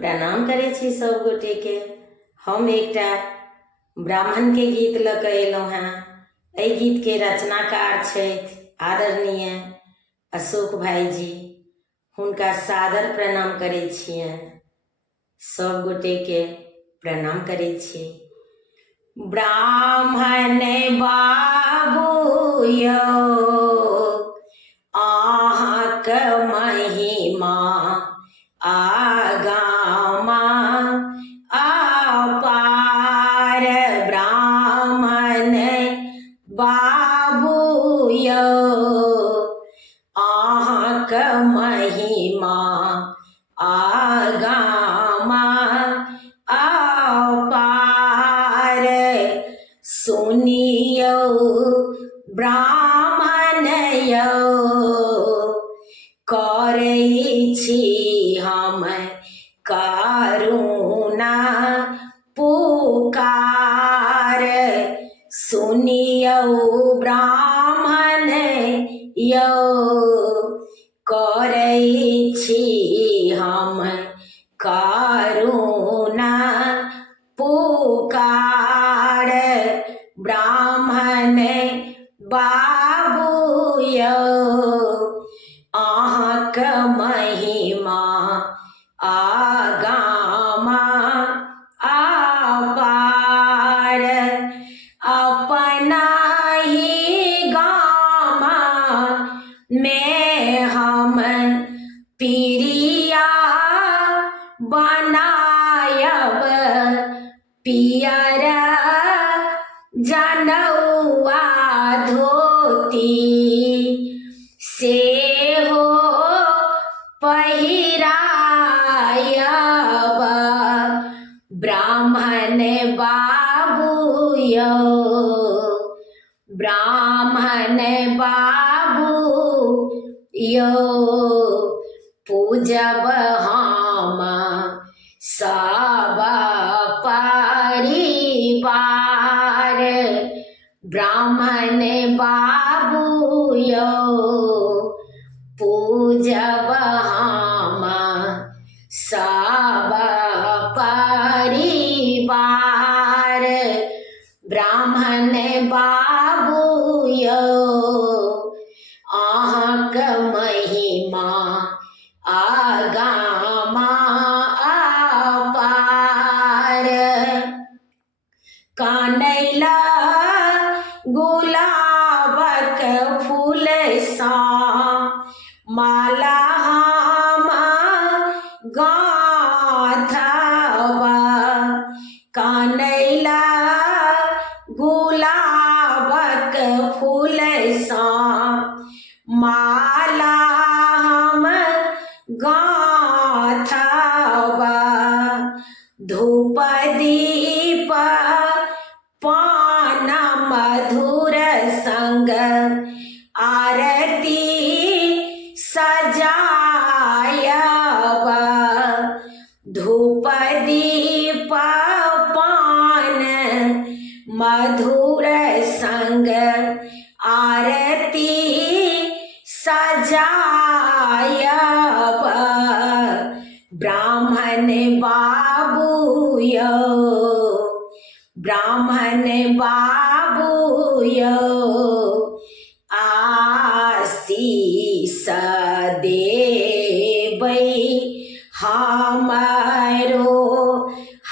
प्रणाम करे छी सब गोटे के। हम एकटा ब्राह्मण के गीत लऽ कऽ अयलहुँ हेँ। एहि गीत के रचनाकार छथि आदरणीय अशोक भाईजी। हुनका सादर प्रणाम करै छियनि। सब गोटे के प्रणाम करै छी। ब्राह्मण बाबू यौ अहाँक महिमा आगामा अपार। ब्राह्मण बाबू यौ अहाँक महिमा आगामा अपार। सुनियौ ब्राह्मण यौ करै छी हम करुणा पुकार। सुनियौ ब्राह्मण यौ करै छी हम करुणा पुकार। ब्राह्मण बाबू यौ अहाँक महिमा आगामा अपार। अपना ही गामा में हम पिरिया बनायब पियर जनौआ धोती से हो पहिरायब। ब्राह्मण बाबू यौ ब्राह्मण बाबू यौ पूजब हम सब परिवार। ब्राह्मण बाबू यौ पूजब हम सब परिवार। ब्राह्मण बाबू यौ अहाँक महिमा आगामा अपार। कानैला गुलाबक फूल सा माला हम गाथब। कानैला गुलाबक फूल सा माला हम गाथब। धूप दीप पान मधुर संग आरती सजायब। धूप दीप पान मधुर संग आरती सजायब। ब्राह्मण बाबू यौ ब्राह्मण बाबू यौ आशीष देबै हमरो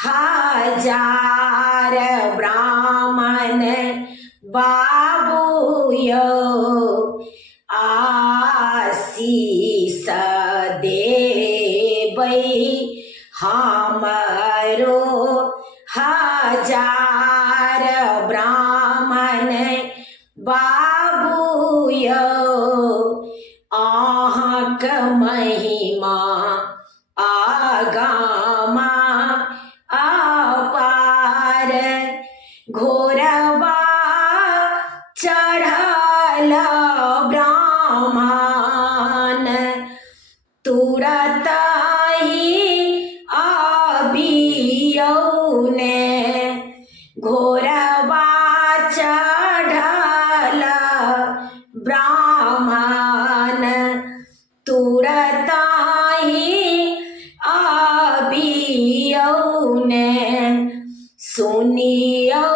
हजार। ब्राह्मण बाबू यौ आशीष देबै हमरो हजार। ब्राह्मण बाबू यौ अहाँक महिमा आगामा अपार। घोरबा चढ़ल ब्राह्मण तुरत ही आबियौ ने। घोरबा चढ़ल ब्राह्मण तुरत ही आ कबियौ ने सुनियौ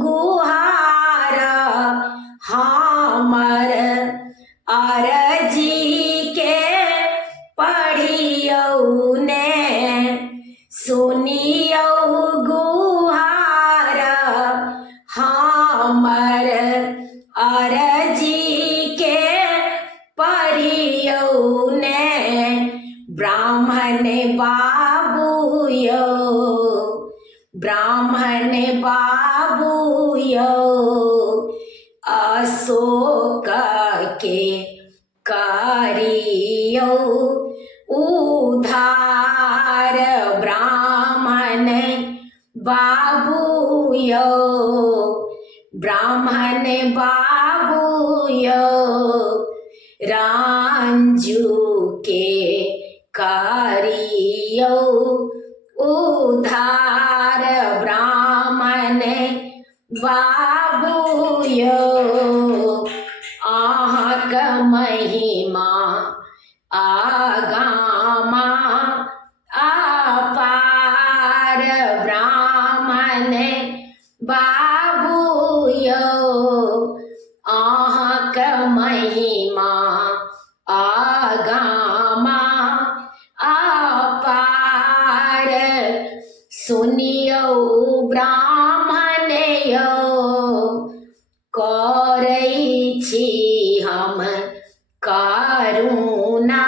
गुहार हमर अरजी के पढ़ियौ ने सुनियौ गुहार हमर अरजी के पढ़ियौ ने ब्राह्मण बाबू यौ ब्राह्मण बाबू यौ अशोक के करियौ उधार ब्राह्मण बाबू यौ ब्राह्मण बाबू यौ रंजू के करियौ उधार ब्राह्मण बाबू यौ अहाँक महिमा आगामा अपार ब्राह्मण बाबू यौ अहाँक महिमा आगामा अपार सुनियौ ब्राह्मण यौ करै छी हम करुणा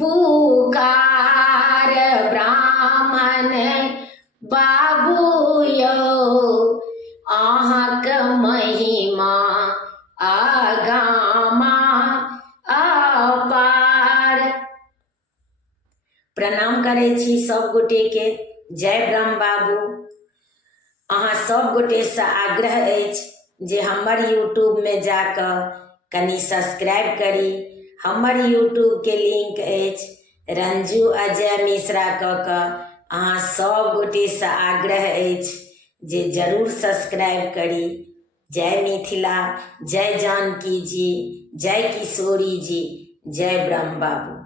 पुकार ब्राह्मण बाबू यौ अहाँक महिमा आगामा अपार। प्रणाम करै छी सब गोटे के। जय ब्रह्म बाबू। अहाँ सब गोटे से आग्रह अछि जे हमर यूट्यूब में जाकर कनी सब्सक्राइब करी। हमर यूट्यूब के लिंक अछि रंजू अजय मिश्रा कऽ अहाँ सब गोटे से आग्रह अछि जे जरूर सब्सक्राइब करी। जय मिथिला, जय जानकी जी, जय किशोरी जी, जय ब्रह्म बाबू।